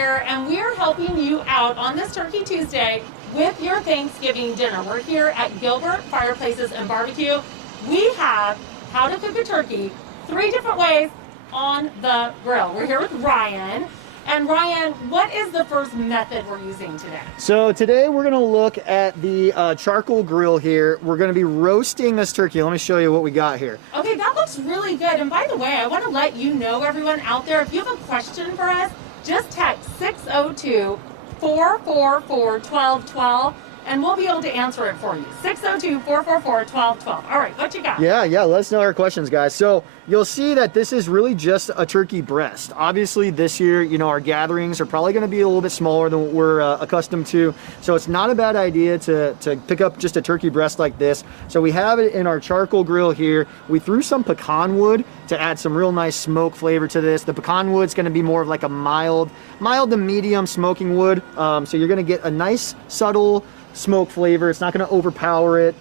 here, and we're helping you out on this Turkey Tuesday with your Thanksgiving dinner. We're here at Gilbert Fireplaces and Barbecue. We have how to cook a turkey 3 different ways on the grill. We're here with Ryan. And Ryan, what is the first method we're using today? So today we're going to look at the charcoal grill here. We're going to be roasting this turkey. Let me show you what we got here. Okay, that looks really good. And by the way, I want to let you know, everyone out there, if you have a question for us, just text 602-444-1212 and we'll be able to answer it for you. 602-444-1212. All right, what you got? Yeah, let us know our questions, guys. So you'll see that this is really just a turkey breast. Obviously, this year, you know, our gatherings are probably going to be a little bit smaller than what we're accustomed to. So it's not a bad idea to pick up just a turkey breast like this. So we have it in our charcoal grill here. We threw some pecan wood to add some real nice smoke flavor to this. The pecan wood's going to be more of like a mild to medium smoking wood. So you're going to get a nice, subtle smoke flavor. It's not going to overpower it.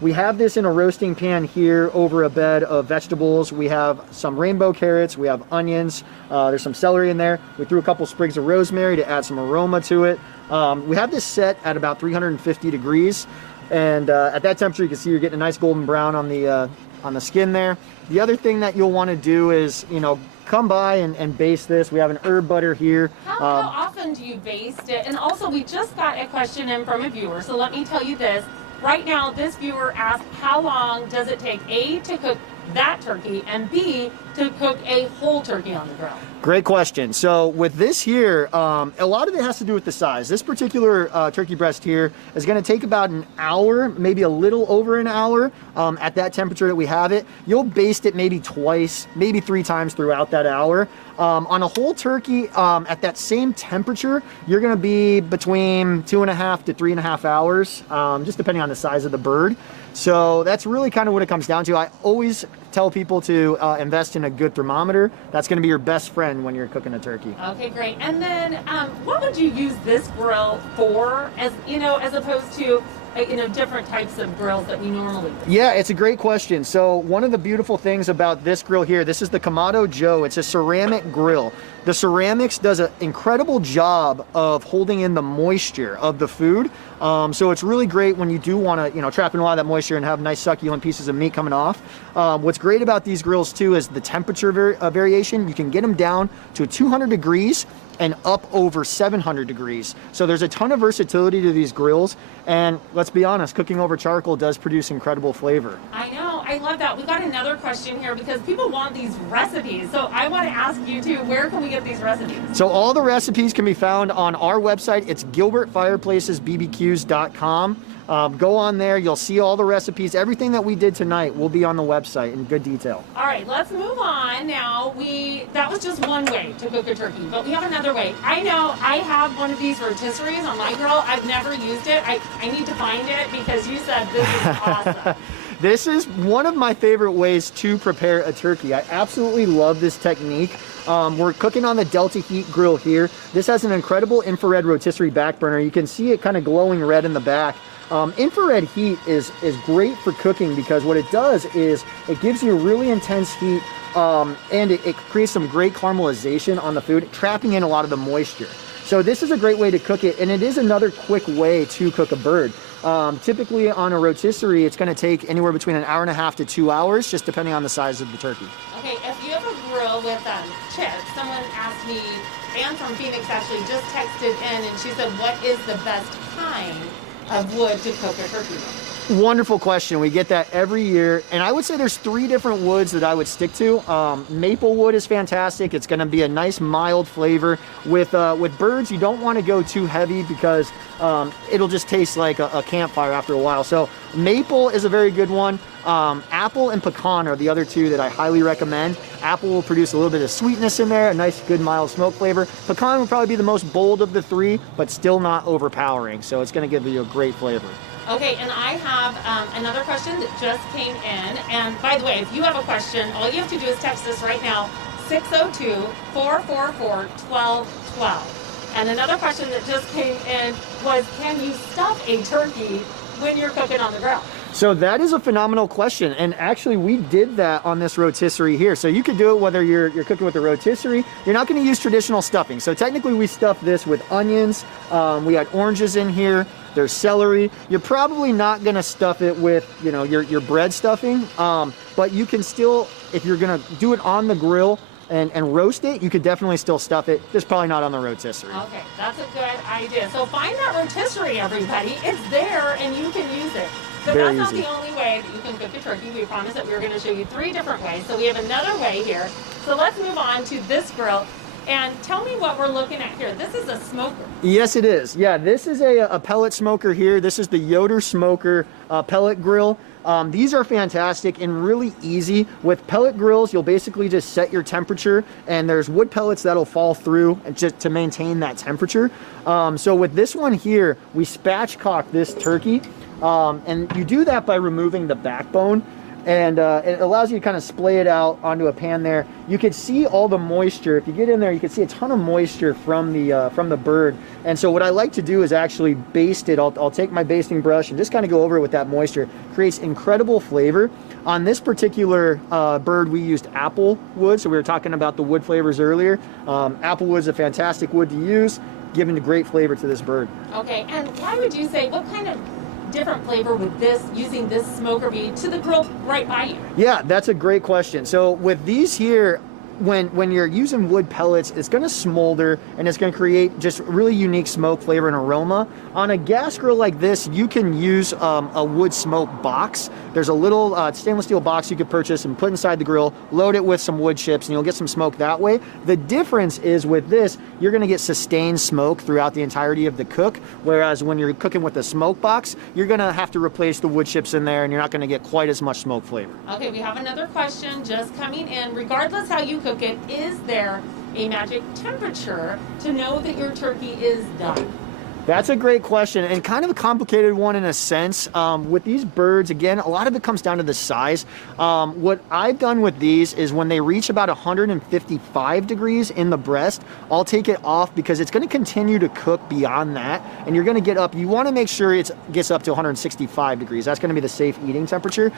We have this in a roasting pan here over a bed of vegetables. We have some rainbow carrots, we have onions, there's some celery in there. We threw a couple sprigs of rosemary to add some aroma to it. We have this set at about 350 degrees, and at that temperature you can see you're getting a nice golden brown on the skin there. The other thing that you'll want to do is, you know, come by and baste this. We have an herb butter here. How often do you baste it? And also, we just got a question in from a viewer, so let me tell you this. Right now, this viewer asked, how long does it take, A, to cook that turkey, and B, to cook a whole turkey on the grill? Great question. So with this here, a lot of it has to do with the size. This particular turkey breast here is going to take about an hour, maybe a little over an hour at that temperature that we have it. You'll baste it maybe twice, maybe 3 times throughout that hour. On a whole turkey, at that same temperature, you're going to be between 2.5 to 3.5 hours, just depending on the size of the bird. So that's really kind of what it comes down to. I always tell people to invest in a good thermometer. That's going to be your best friend when you're cooking a turkey. Okay, great. And then what would you use this grill for, as opposed to different types of grills that we normally use? Yeah, it's a great question. So one of the beautiful things about this grill here, this is the Kamado Joe. It's a ceramic grill. The ceramics does an incredible job of holding in the moisture of the food. So it's really great when you do want to, trap in a lot of that moisture and have nice succulent pieces of meat coming off. What's great about these grills too is the temperature variation. You can get them down to 200 degrees and up over 700 degrees. So there's a ton of versatility to these grills. And let's be honest, cooking over charcoal does produce incredible flavor. I know, I love that. We got another question here because people want these recipes. So I want to ask you too, where can we get these recipes? So all the recipes can be found on our website. It's gilbertfireplacesbbqs.com. Go on there, you'll see all the recipes. Everything that we did tonight will be on the website in good detail. All right, let's move on now. That was just one way to cook a turkey, but we have another way. I know I have one of these rotisseries on my grill. I've never used it. I need to find it because you said this is awesome. This is one of my favorite ways to prepare a turkey. I absolutely love this technique. We're cooking on the Delta Heat grill here. This has an incredible infrared rotisserie back burner. You can see it kind of glowing red in the back. Infrared heat is great for cooking because what it does is it gives you really intense heat and it creates some great caramelization on the food, trapping in a lot of the moisture. So this is a great way to cook it, and it is another quick way to cook a bird. Typically on a rotisserie, it's going to take anywhere between 1.5 hours to 2 hours, just depending on the size of the turkey. Okay, if you have a grill with chips, someone asked me, Anne from Phoenix actually just texted in, and she said, what is the best kind of wood to cook a turkey with? Wonderful question. We get that every year, and I would say there's 3 different woods that I would stick to. Maple wood is fantastic. It's going to be a nice mild flavor. With birds, you don't want to go too heavy because it'll just taste like a campfire after a while. So maple is a very good one. Apple and pecan are the other 2 that I highly recommend. Apple will produce a little bit of sweetness in there, a nice good mild smoke flavor. Pecan will probably be the most bold of the 3, but still not overpowering. So it's going to give you a great flavor. Okay, and I have another question that just came in. And by the way, if you have a question, all you have to do is text us right now, 602-444-1212. And another question that just came in was, can you stuff a turkey when you're cooking on the grill? So that is a phenomenal question, and actually we did that on this rotisserie here. So you could do it whether you're cooking with a rotisserie. You're not going to use traditional stuffing. So technically we stuffed this with onions. We had oranges in here. There's celery. You're probably not going to stuff it with, you know, your bread stuffing, but you can still, if you're going to do it on the grill and roast it, you could definitely still stuff it. Just probably not on the rotisserie. Okay, that's a good idea. So find that rotisserie, everybody. It's there and you can use it. But Very that's not easy. the only way that you can cook a turkey. We promised that we were going to show you 3 different ways. So we have another way here. So let's move on to this grill. And tell me what we're looking at here. This is a smoker. Yes, it is. Yeah, this is a pellet smoker here. This is the Yoder Smoker pellet grill. These are fantastic and really easy. With pellet grills, you'll basically just set your temperature, and there's wood pellets that'll fall through just to maintain that temperature. So with this one here, we spatchcock this turkey, and you do that by removing the backbone. And it allows you to kind of splay it out onto a pan there. You can see all the moisture. If you get in there, you can see a ton of moisture from the bird. And so what I like to do is actually baste it. I'll take my basting brush and just kind of go over it with that moisture. Creates incredible flavor. On this particular bird, we used apple wood. So we were talking about the wood flavors earlier. Apple wood is a fantastic wood to use, giving a great flavor to this bird. Okay, and why would you say, what kind of different flavor with this, using this smoker be to the grill right by you? Yeah, that's a great question. So with these here, when you're using wood pellets, it's going to smolder and it's going to create just really unique smoke flavor and aroma. On a gas grill like this, you can use a wood smoke box. There's a little stainless steel box you could purchase and put inside the grill, load it with some wood chips, and you'll get some smoke that way. The difference is with this, you're going to get sustained smoke throughout the entirety of the cook, whereas when you're cooking with a smoke box, you're going to have to replace the wood chips in there and you're not going to get quite as much smoke flavor. Okay, we have another question just coming in. Regardless how you cook it, is there a magic temperature to know that your turkey is done? That's a great question, and kind of a complicated one in a sense. With these birds, again, a lot of it comes down to the size. What I've done with these is when they reach about 155 degrees in the breast, I'll take it off because it's going to continue to cook beyond that, and you're going to get up. You want to make sure it gets up to 165 degrees. That's going to be the safe eating temperature,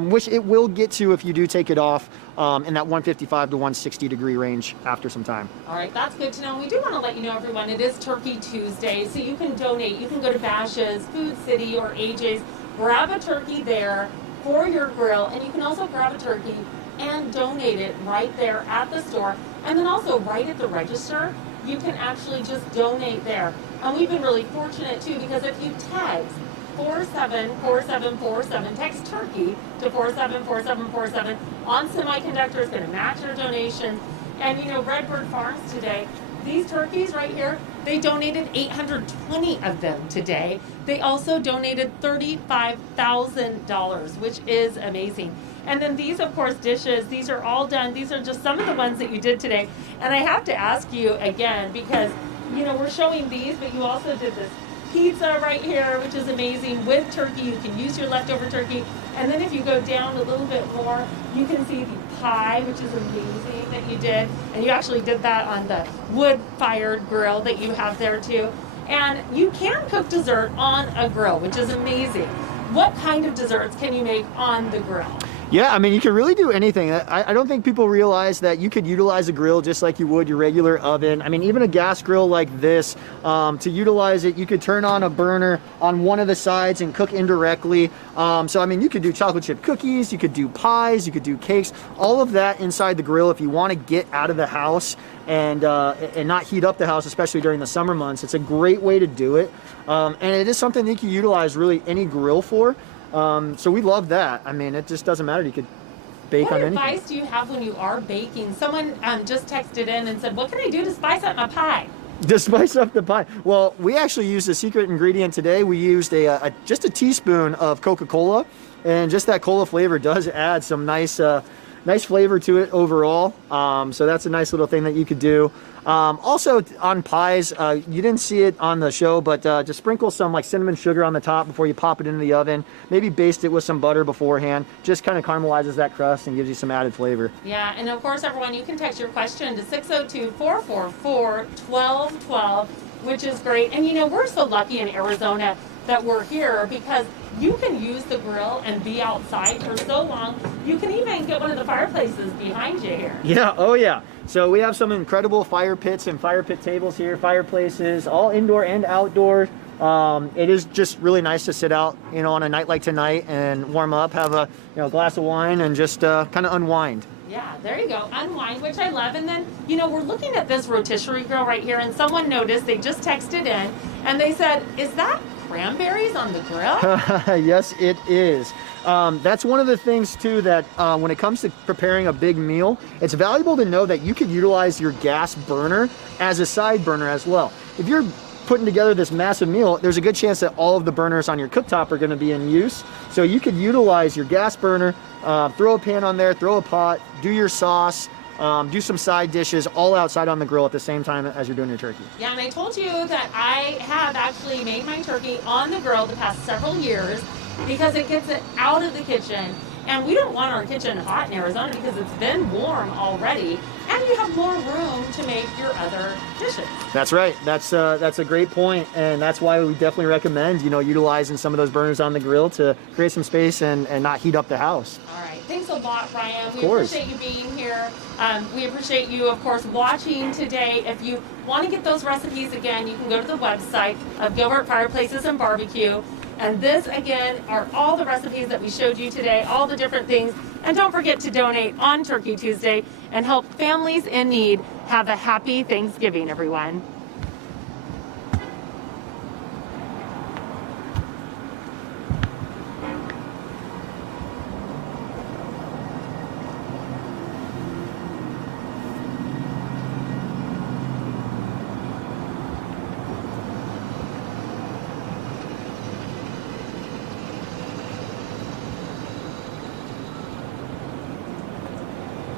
which it will get to if you do take it off in that 155 to 160 degree range after some time. All right, that's good to know. We do want to let you know, everyone, it is Turkey Tuesday, so you can donate. You can go to Bash's, Food City, or AJ's, grab a turkey there for your grill, and you can also grab a turkey and donate it right there at the store. And then also right at the register, you can actually just donate there. And we've been really fortunate too, because if you text 474747, text turkey to 474747 on Semiconductor, it's going to match your donation. And you know, Redbird Farms today, these turkeys right here, they donated 820 of them today. They also donated $35,000, which is amazing. And then these, of course, dishes, these are all done. These are just some of the ones that you did today. And I have to ask you again, because, you know, we're showing these, but you also did this pizza right here, which is amazing, with turkey. You can use your leftover turkey. And then if you go down a little bit more, you can see the pie, which is amazing that you did. And you actually did that on the wood-fired grill that you have there too. And you can cook dessert on a grill, which is amazing. What kind of desserts can you make on the grill? Yeah, I mean, you can really do anything. I don't think people realize that you could utilize a grill just like you would your regular oven. I mean, even a gas grill like this, to utilize it, you could turn on a burner on one of the sides and cook indirectly. So, I mean, you could do chocolate chip cookies, you could do pies, you could do cakes, all of that inside the grill if you want to get out of the house and not heat up the house, especially during the summer months. It's a great way to do it. And it is something that you can utilize really any grill for. So we love that. I mean, it just doesn't matter. You could bake on anything. What advice do you have when you are baking? Someone just texted in and said, what can I do to spice up my pie? To spice up the pie. Well, we actually used a secret ingredient today. We used just a teaspoon of Coca-Cola, and just that cola flavor does add some nice flavor to it overall. So that's a nice little thing that you could do. Also on pies, you didn't see it on the show, but just sprinkle some like cinnamon sugar on the top before you pop it into the oven. Maybe baste it with some butter beforehand. Just kind of caramelizes that crust and gives you some added flavor. Yeah, and of course, everyone, you can text your question to 602-444-1212, which is great. And you know, we're so lucky in Arizona that we're here because you can use the grill and be outside for so long. You can even get one of the fireplaces behind you here. Yeah, oh yeah. So we have some incredible fire pits and fire pit tables here, fireplaces, all indoor and outdoor. It is just really nice to sit out, you know, on a night like tonight and warm up, have a glass of wine, and just kind of unwind. Yeah, there you go. Unwind, which I love. And then, you know, we're looking at this rotisserie grill right here, and someone noticed, they just texted in, and they said, is that cranberries on the grill? Yes, it is. That's one of the things, too, that when it comes to preparing a big meal, it's valuable to know that you could utilize your gas burner as a side burner as well. If you're putting together this massive meal, there's a good chance that all of the burners on your cooktop are going to be in use. So you could utilize your gas burner, throw a pan on there, throw a pot, do your sauce, do some side dishes all outside on the grill at the same time as you're doing your turkey. Yeah, and I told you that I have actually made my turkey on the grill the past several years because it gets it out of the kitchen. And we don't want our kitchen hot in Arizona because it's been warm already, and you have more room to make your other dishes. That's right. That's a great point, and that's why we definitely recommend, you know, utilizing some of those burners on the grill to create some space and not heat up the house. All right. Thanks a lot, Ryan. We course. appreciate you being here. We appreciate you, of course, watching today. If you want to get those recipes again, you can go to the website of Gilbert Fireplaces and Barbecue. And this, again, are all the recipes that we showed you today, all the different things. And don't forget to donate on Turkey Tuesday and help families in need have a happy Thanksgiving, everyone.